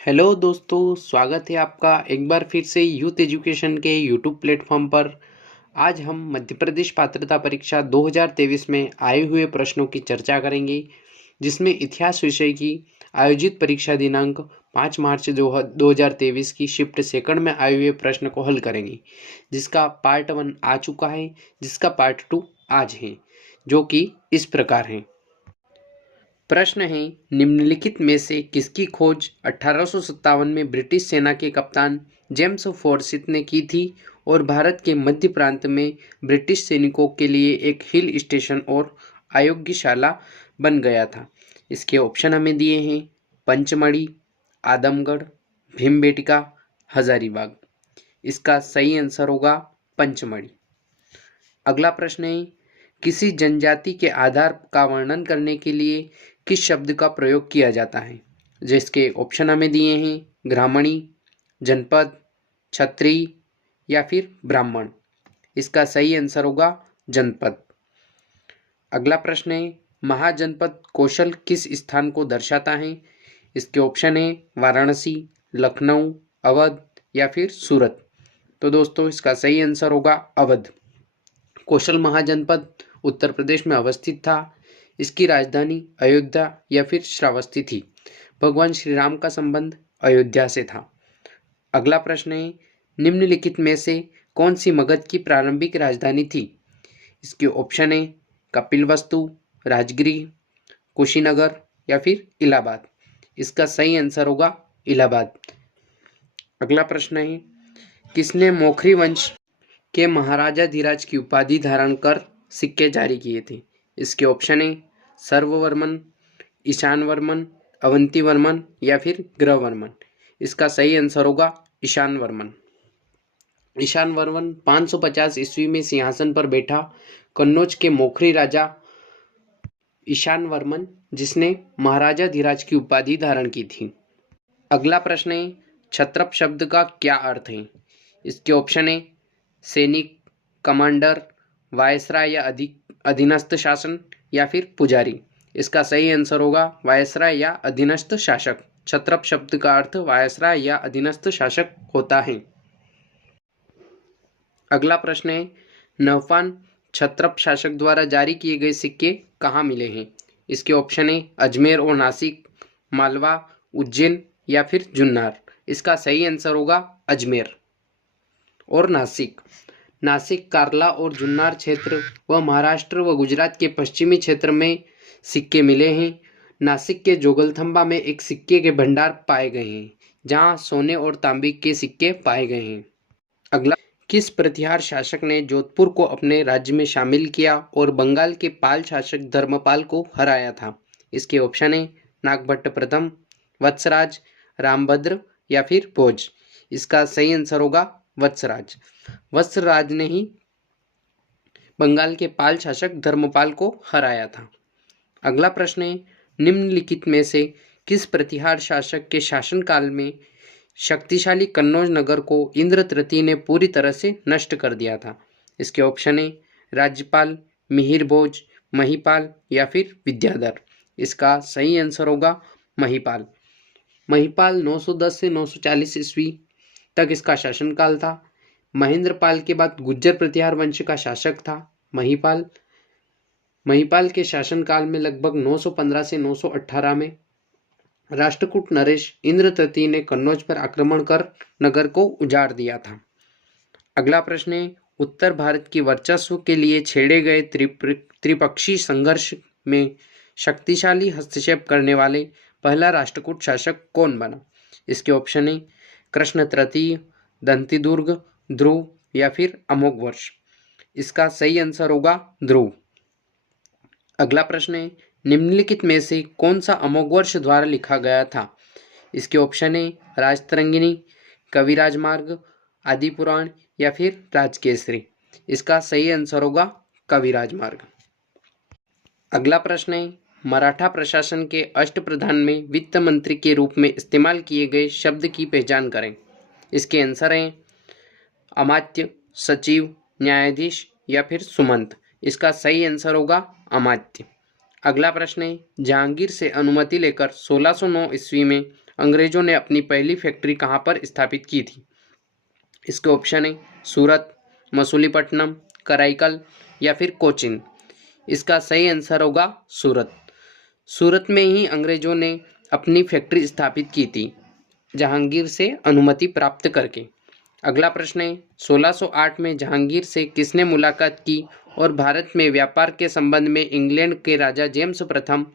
Hello दोस्तों, स्वागत है आपका एक बार फिर से यूथ एजुकेशन के यूट्यूब प्लेटफॉर्म पर। आज हम मध्य प्रदेश पात्रता परीक्षा 2023 में आए हुए प्रश्नों की चर्चा करेंगे, जिसमें इतिहास विषय की आयोजित परीक्षा दिनांक 5 मार्च 2023 की शिफ्ट सेकंड में आए हुए प्रश्न को हल करेंगे, जिसका पार्ट 1 आ चुका है, जिसका पार्ट 2 आज है, जो कि इस प्रकार है। प्रश्न है, निम्नलिखित में से किसकी खोज 1857 में ब्रिटिश सेना के कप्तान जेम्स फॉरसिथ ने की थी और भारत के मध्य प्रांत में ब्रिटिश सैनिकों के लिए एक हिल स्टेशन और आयोग्यशाला बन गया था। इसके ऑप्शन हमें दिए हैं पंचमढ़ी, आदमगढ़, भीमबेटका, हजारीबाग। इसका सही आंसर होगा पंचमढ़ी। अगला प्रश्न है, किसी जनजाति के आधार का वर्णन करने के लिए किस शब्द का प्रयोग किया जाता है? जिसके ऑप्शन हमें दिए हैं ग्रामणी, जनपद, क्षत्रिय या फिर ब्राह्मण। इसका सही आंसर होगा जनपद। अगला प्रश्न है, महाजनपद कौशल किस स्थान को दर्शाता है? इसके ऑप्शन है वाराणसी, लखनऊ, अवध या फिर सूरत। तो दोस्तों इसका सही आंसर होगा अवध। कौशल महाजनपद उत्तर प्रदेश में अवस्थित था। इसकी राजधानी अयोध्या या फिर श्रावस्ती थी। भगवान श्री राम का संबंध अयोध्या से था। अगला प्रश्न है, निम्नलिखित में से कौन सी मगध की प्रारंभिक राजधानी थी? इसके ऑप्शन है कपिलवस्तु, राजगृह, कुशीनगर या फिर इलाहाबाद। इसका सही आंसर होगा इलाहाबाद। अगला प्रश्न है, किसने मौखरी वंश के महाराजा धीराज की उपाधि धारण कर सिक्के जारी किए थे? इसके ऑप्शन है सर्ववर्मन, ईशान वर्मन, अवंती वर्मन या फिर ग्रहवर्मन। इसका सही आंसर होगा ईशान वर्मन। ईशान वर्मन 550 ईस्वी में सिंहासन पर बैठा कन्नौज के मौखरी राजा ईशान वर्मन, जिसने महाराजा धीराज की उपाधि धारण की थी। अगला प्रश्न है, क्षत्रप शब्द का क्या अर्थ है? इसके ऑप्शन है सैनिक, कमांडर, वायसराय या अधीनस्थ शासन या फिर पुजारी। इसका सही आंसर होगा वायसराय या अधीनस्थ शासक। क्षत्रप शब्द का अर्थ वायसराय या अधीनस्थ शासक होता है। अगला प्रश्न है, नौफान क्षत्रप शासक द्वारा जारी किए गए सिक्के कहाँ मिले हैं? इसके ऑप्शन है अजमेर और नासिक, मालवा, उज्जैन या फिर जुन्नार। इसका सही आंसर होगा अजमेर और नासिक। नासिक, कार्ला और जुन्नार क्षेत्र व महाराष्ट्र व गुजरात के पश्चिमी क्षेत्र में सिक्के मिले हैं। नासिक के जोगलथंबा में एक सिक्के के भंडार पाए गए हैं, जहां सोने और तांबे के सिक्के पाए गए हैं। अगला, किस प्रतिहार शासक ने जोधपुर को अपने राज्य में शामिल किया और बंगाल के पाल शासक धर्मपाल को हराया था? इसके ऑप्शन है नागभट्ट प्रथम, वत्सराज, रामभद्र या फिर भोज। इसका सही आंसर होगा वत्सराज। वत्सराज ने ही बंगाल के पाल शासक धर्मपाल को हराया था। अगला प्रश्न है, निम्नलिखित में से किस प्रतिहार शासक के शासनकाल में शक्तिशाली कन्नौज नगर को इंद्र तृतीय ने पूरी तरह से नष्ट कर दिया था? इसके ऑप्शन है राज्यपाल, मिहिर भोज, महिपाल या फिर विद्याधर। इसका सही आंसर होगा महिपाल। महिपाल 910 से 940 ईस्वी तक इसका शासनकाल था। महेंद्रपाल के बाद गुज्जर प्रतिहार वंश का शासक था महिपाल। महिपाल के शासनकाल में लगभग 915 से 918 में राष्ट्रकूट नरेश इंद्र तृतीय ने कन्नौज पर आक्रमण कर नगर को उजाड़ दिया था। अगला प्रश्न है, उत्तर भारत की वर्चस्व के लिए छेड़े गए त्रिपक्षीय संघर्ष में शक्तिशाली हस्तक्षेप करने वाले पहला राष्ट्रकूट शासक कौन बना? इसके ऑप्शन है कृष्ण तृतीय, दंतिदुर्ग, ध्रुव या फिर अमोघवर्ष। इसका सही आंसर होगा ध्रुव। अगला प्रश्न है, निम्नलिखित में से कौन सा अमोघवर्ष द्वारा लिखा गया था? इसके ऑप्शन है राजतरंगिणी, कविराज मार्ग, आदि पुराण या फिर राजकेसरी। इसका सही आंसर होगा कविराज मार्ग। अगला प्रश्न है, मराठा प्रशासन के अष्टप्रधान में वित्त मंत्री के रूप में इस्तेमाल किए गए शब्द की पहचान करें। इसके आंसर हैं अमात्य, सचिव, न्यायाधीश या फिर सुमंत। इसका सही आंसर होगा अमात्य। अगला प्रश्न है, जहांगीर से अनुमति लेकर 1609 ईस्वी में अंग्रेजों ने अपनी पहली फैक्ट्री कहाँ पर स्थापित की थी? इसके ऑप्शन है सूरत, मसूलीपट्टनम, कराईकल या फिर कोचीन। इसका सही आंसर होगा सूरत। सूरत में ही अंग्रेजों ने अपनी फैक्ट्री स्थापित की थी जहांगीर से अनुमति प्राप्त करके। अगला प्रश्न है 1608 में जहांगीर से किसने मुलाकात की और भारत में व्यापार के संबंध में इंग्लैंड के राजा जेम्स प्रथम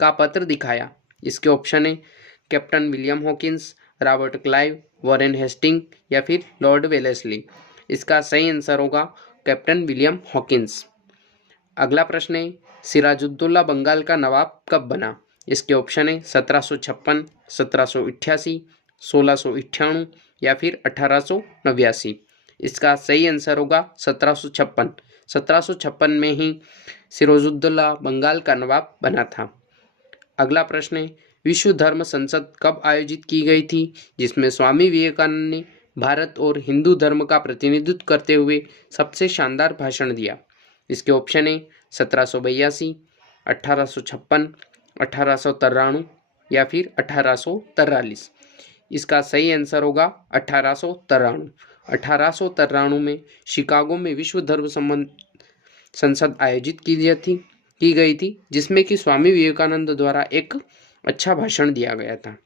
का पत्र दिखाया? इसके ऑप्शन है captain William Hawkins, Robert Clive, Warren Hasting या फिर लॉर्ड वेलेस्ली। इसका सही आंसर होगा कैप्टन विलियम हॉकिंस। अगला प्रश्न है सिराजुद्दौला बंगाल का नवाब कब बना? इसके ऑप्शन है 1756, 1788, 1698 या फिर 1889। इसका सही आंसर होगा 1756। 1756 में ही सिराजुद्दौला बंगाल का नवाब बना था। अगला प्रश्न है विश्व धर्म संसद कब आयोजित की गई थी जिसमें स्वामी विवेकानंद ने भारत और हिंदू धर्म का प्रतिनिधित्व करते हुए सबसे शानदार भाषण दिया? इसके ऑप्शन है 1782, 1856, 1893 या फिर 1843। इसका सही आंसर होगा 1893। 1893 में शिकागो में विश्व धर्म संसद आयोजित की गई थी जिसमें कि स्वामी विवेकानंद द्वारा एक अच्छा भाषण दिया गया था।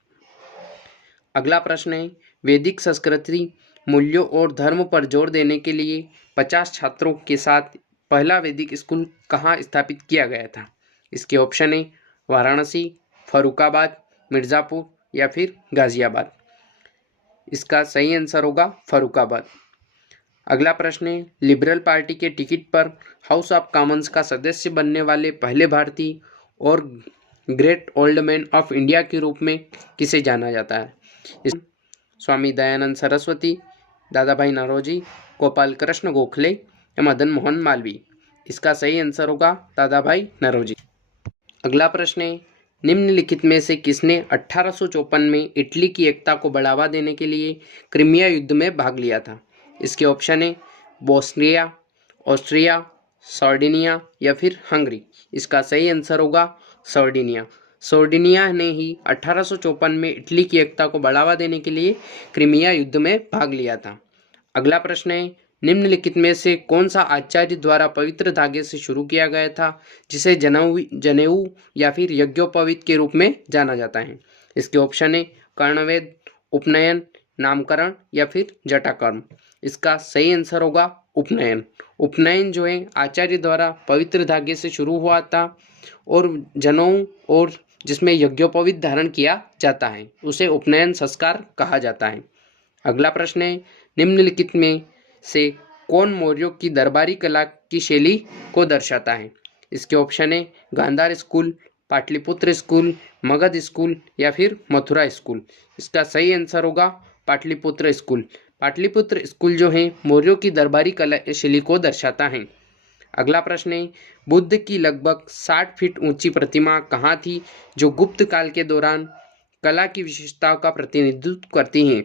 अगला प्रश्न है वैदिक संस्कृति मूल्यों और धर्म पर जोर देने के लिए 50 छात्रों के साथ पहला वैदिक स्कूल कहाँ स्थापित किया गया था? इसके ऑप्शन है वाराणसी, फरुखाबाद, मिर्ज़ापुर या फिर गाजियाबाद। इसका सही आंसर होगा फरुखाबाद। अगला प्रश्न है लिबरल पार्टी के टिकट पर हाउस ऑफ कॉमन्स का सदस्य बनने वाले पहले भारतीय और great old man of India के रूप में किसे जाना जाता है? स्वामी दयानंद सरस्वती, दादा भाई नौरोजी, गोपाल कृष्ण गोखले या मदन मोहन मालवीय। इसका सही आंसर होगा दादा भाई नौरोजी। अगला प्रश्न है निम्नलिखित में से किसने 1854 में इटली की एकता को बढ़ावा देने के लिए क्रीमिया युद्ध में भाग लिया था? इसके ऑप्शन है बोस्निया, ऑस्ट्रिया, सार्डिनिया या फिर हंगरी। इसका सही आंसर होगा सार्डिनिया। सार्डिनिया ने ही 1854 में इटली की एकता को बढ़ावा देने के लिए क्रीमिया युद्ध में भाग लिया था। अगला प्रश्न है निम्नलिखित में से कौन सा आचार्य द्वारा पवित्र धागे से शुरू किया गया था जिसे जनेऊ या फिर यज्ञोपवीत के रूप में जाना जाता है? इसके ऑप्शन है कर्णवेद, उपनयन, नामकरण या फिर जटाकर्म। इसका सही आंसर होगा उपनयन। उपनयन जो है आचार्य द्वारा पवित्र धागे से शुरू हुआ था और जनेऊ और जिसमें यज्ञोपवीत धारण किया जाता है उसे उपनयन संस्कार कहा जाता है। अगला प्रश्न है निम्नलिखित में से कौन मौर्यों की दरबारी कला की शैली को दर्शाता है? इसके ऑप्शन है Gandhara school, Pataliputra school, Magadha school या फिर मथुरा स्कूल। इसका सही आंसर होगा पाटलिपुत्र स्कूल। पाटलिपुत्र स्कूल जो है मौर्यों की दरबारी कला शैली को दर्शाता है। अगला प्रश्न है बुद्ध की लगभग 60 फीट ऊंची प्रतिमा कहाँ थी जो गुप्त काल के दौरान कला की विशेषताओं का प्रतिनिधित्व करती हैं?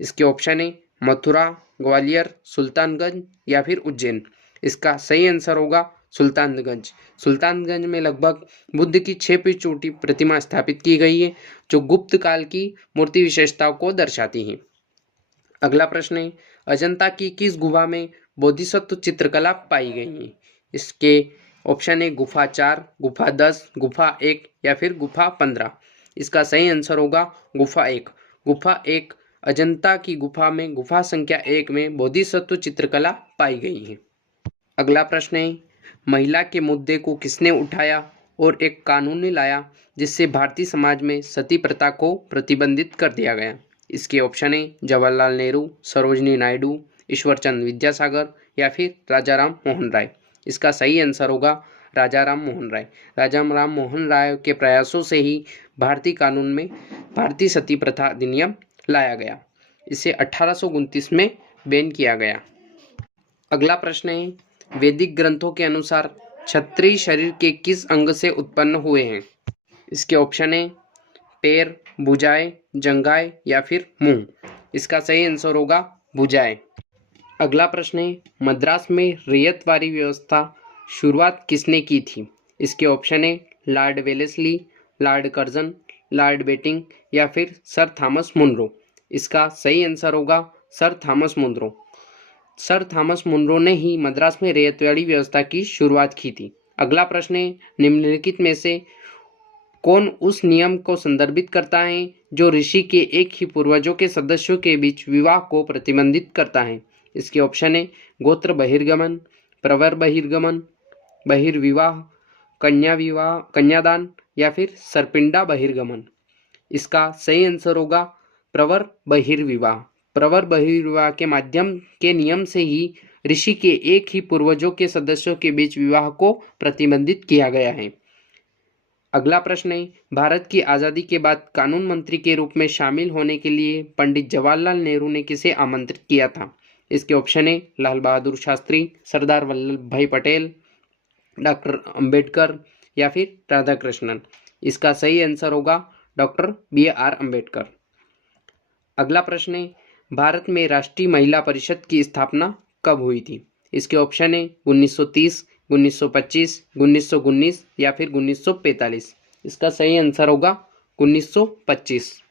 इसके ऑप्शन है मथुरा, ग्वालियर, सुल्तानगंज या फिर उज्जैन। इसका सही आंसर होगा सुल्तानगंज। सुल्तानगंज में लगभग बुद्ध की 6 फीट चौड़ी प्रतिमा स्थापित की गई है जो गुप्त काल की मूर्ति विशेषताओं को दर्शाती है। अगला प्रश्न है अजंता की किस गुफा में बोधिसत्व चित्रकला पाई गई है? इसके ऑप्शन है गुफा 4, गुफा 10, गुफा 1 या फिर गुफा 15। इसका सही आंसर होगा गुफा 1। गुफा 1 अजंता की गुफा में गुफा संख्या 1 में बोधिसत्व चित्रकला पाई गई है। अगला प्रश्न है महिला के मुद्दे को किसने उठाया और एक कानून लाया जिससे भारतीय समाज में सती प्रथा को प्रतिबंधित कर दिया गया? इसके ऑप्शन है जवाहरलाल नेहरू, सरोजिनी नायडू, ईश्वरचंद विद्यासागर या फिर राजाराम मोहन राय। इसका सही आंसर होगा राजाराम मोहन राय। राजाराम मोहन राय के प्रयासों से ही भारतीय कानून में भारतीय सती प्रथा अधिनियम लाया गया। इसे 1829 में बैन किया गया। अगला प्रश्न है वैदिक ग्रंथों के अनुसार क्षत्रिय शरीर के किस अंग से उत्पन्न हुए हैं? इसके ऑप्शन है पैर, भुजाएं, जंघाएं या फिर मुंह। इसका सही आंसर होगा भुजाएं। अगला प्रश्न है मद्रास में रैयतवारी व्यवस्था शुरुआत किसने की थी? इसके ऑप्शन है lord Wellesley, lord Curzon, lord Bentinck या फिर सर थॉमस मुनरो। इसका सही आंसर होगा sir Thomas Munro. Sir Thomas Munro ने ही मद्रास में रैयतवाड़ी व्यवस्था की शुरुआत की थी। अगला प्रश्न है, निम्नलिखित में से कौन उस नियम को संदर्भित करता है जो ऋषि के एक ही पूर्वजों के सदस्यों के बीच विवाह को प्रतिबंधित करता है? इसके ऑप्शन है गोत्र बहिर्गमन, प्रवर बहिर्गमन, बहिर्विवाह, विवाह कन्यादान या फिर सरपिंडा बहिर्गमन। इसका सही आंसर होगा प्रवर बहिर्विवाह। प्रवर बहिर्विवाह के माध्यम के नियम से ही ऋषि के एक ही पूर्वजों के सदस्यों के बीच विवाह को प्रतिबंधित किया गया है। अगला प्रश्न है, भारत की आज़ादी के बाद कानून मंत्री के रूप में शामिल होने के लिए पंडित जवाहरलाल नेहरू ने किसे आमंत्रित किया था? इसके ऑप्शन है लाल बहादुर शास्त्री, सरदार वल्लभ भाई पटेल, डॉक्टर अंबेडकर या फिर राधाकृष्णन। इसका सही आंसर होगा डॉक्टर BR अंबेडकर। अगला प्रश्न है, भारत में राष्ट्रीय महिला परिषद की स्थापना कब हुई थी? इसके ऑप्शन है 1930, 1925, 1919 या फिर 1945। इसका सही आंसर होगा 1925।